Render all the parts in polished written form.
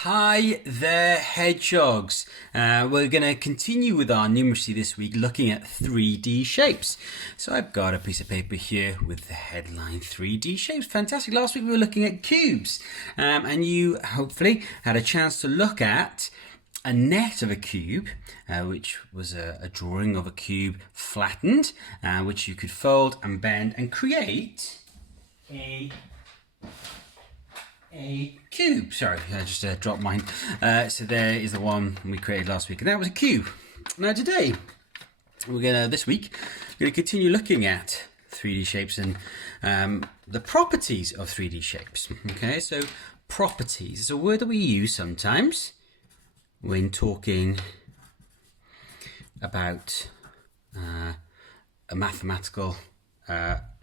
Hi there, hedgehogs. We're going to continue with our numeracy this week looking at 3D shapes. So I've got a piece of paper here with the headline 3D shapes. Fantastic. Last week we were looking at cubes and you hopefully had a chance to look at a net of a cube, which was a drawing of a cube flattened, which you could fold and bend and create a cube. Sorry, I just dropped mine. So there is the one we created last week, and that was a cube. Now today, this week, we're going to continue looking at 3D shapes and the properties of 3D shapes. Okay, so properties is a word that we use sometimes when talking about a mathematical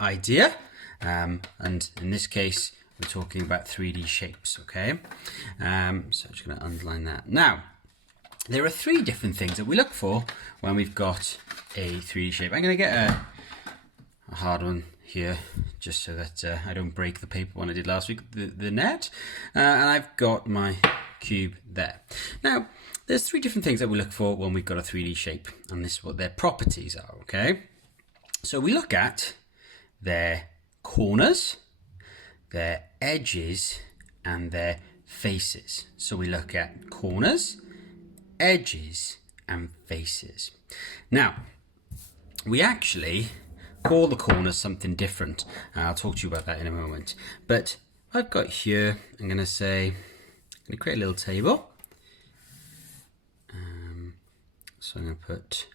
idea, and in this case we're talking about 3D shapes. Okay, so I'm just going to underline that. Now there are three different things that we look for when we've got a 3D shape. I'm going to get a hard one here just so that I don't break the paper one I did last week, the net, and I've got my cube there. Now there's three different things that we look for when we've got a 3D shape, and this is what their properties are. Okay, so we look at their corners, their edges, and their faces. So we look at corners, edges, and faces. Now we actually call the corners something different. I'll talk to you about that in a moment. But I've got here, I'm going to create a little table. So I'm going to put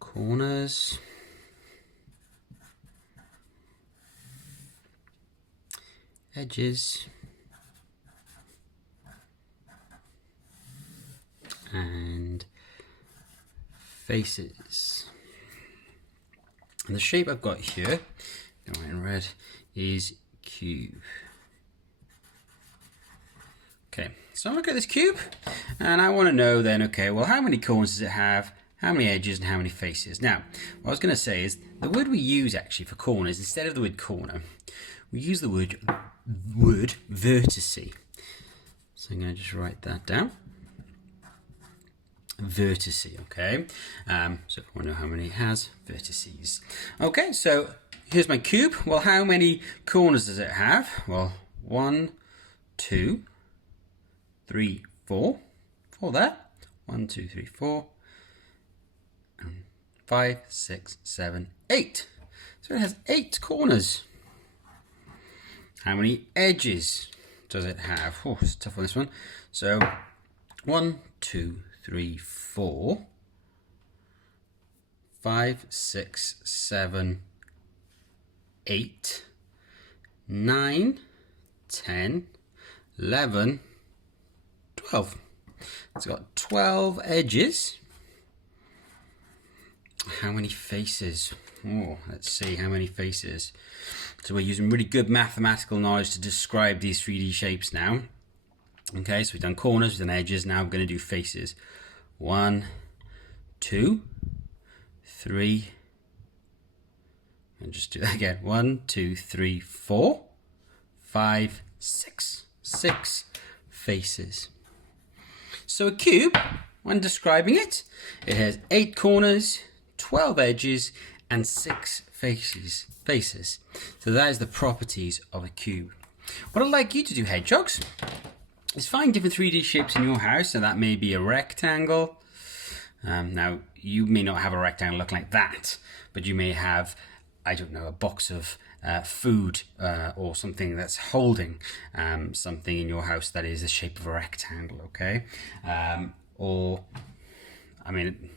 corners, edges, and faces. And the shape I've got here, in red, is cube. Okay, so I look at this cube and I want to know then, okay, well, how many corners does it have, how many edges, and how many faces? Now, what I was going to say is the word we use actually for corners, instead of the word corner, we use the word vertice. So I'm going to just write that down. Vertice, okay? So if I want to know how many it has, vertices. Okay, so here's my cube. Well, how many corners does it have? Well, 1, 2, 3, 4. 4 there. 1, 2, 3, 4. 5, 6, 7, 8. So it has 8 corners. How many edges does it have? Oh, it's tough on this one. So 1, 2, 3, 4, 5, 6, 7, 8, 9, 10, 11, 12. It's got 12 edges. How many faces? Oh, let's see how many faces. So we're using really good mathematical knowledge to describe these 3D shapes now. Okay, so we've done corners, we've done edges, now we're going to do faces. 1, 2, 3, and just do that again. 1, 2, 3, 4, 5, 6. 6 faces. So a cube, when describing it, it has 8 corners, 12 edges, and 6 faces. So that is the properties of a cube. What I'd like you to do, hedgehogs, is find different 3D shapes in your house. So that may be a rectangle. Now, you may not have a rectangle look like that, but you may have, I don't know, a box of food or something that's holding something in your house that is the shape of a rectangle, okay? Or, I mean,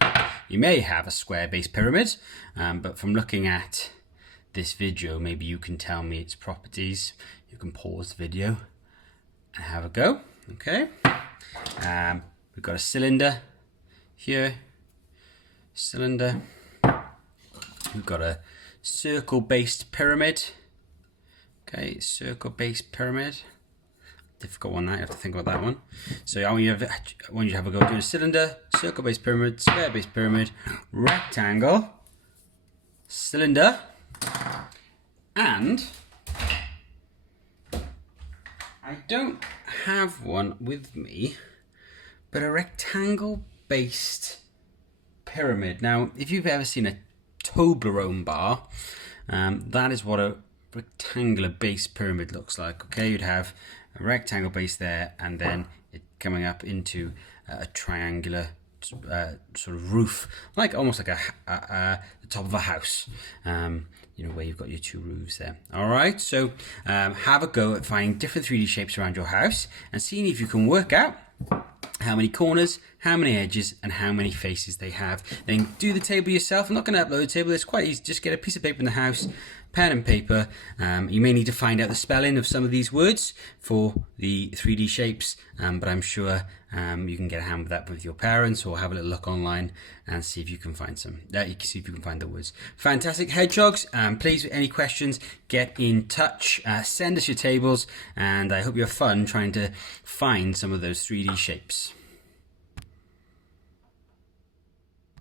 you may have a square-based pyramid, but from looking at this video, maybe you can tell me its properties. You can pause the video and have a go, okay? We've got a cylinder here, cylinder. We've got a circle-based pyramid, okay, circle-based pyramid. Difficult one, I have to think about that one. So I want you to have a go doing a cylinder, circle-based pyramid, square-based pyramid, rectangle, cylinder, and I don't have one with me, but a rectangle based pyramid. Now, if you've ever seen a Toblerone bar, that is what a rectangular base pyramid looks like. Okay, you'd have a rectangle base there, and then it coming up into a triangular sort of roof, like almost like the top of a house. You know, where you've got your two roofs there. All right, so have a go at finding different 3D shapes around your house and seeing if you can work out how many corners, how many edges, and how many faces they have. Then do the table yourself. I'm not going to upload the table. It's quite easy. Just get a piece of paper in the house, pen and paper. You may need to find out the spelling of some of these words for the 3D shapes, but I'm sure you can get a hand with that with your parents, or have a little look online and see if you can find some. You can see if you can find the words. Fantastic hedgehogs. Please, any questions, get in touch. Send us your tables, and I hope you have fun trying to find some of those 3D shapes.